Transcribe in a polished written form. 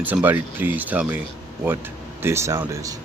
Can somebody please tell me what this sound is?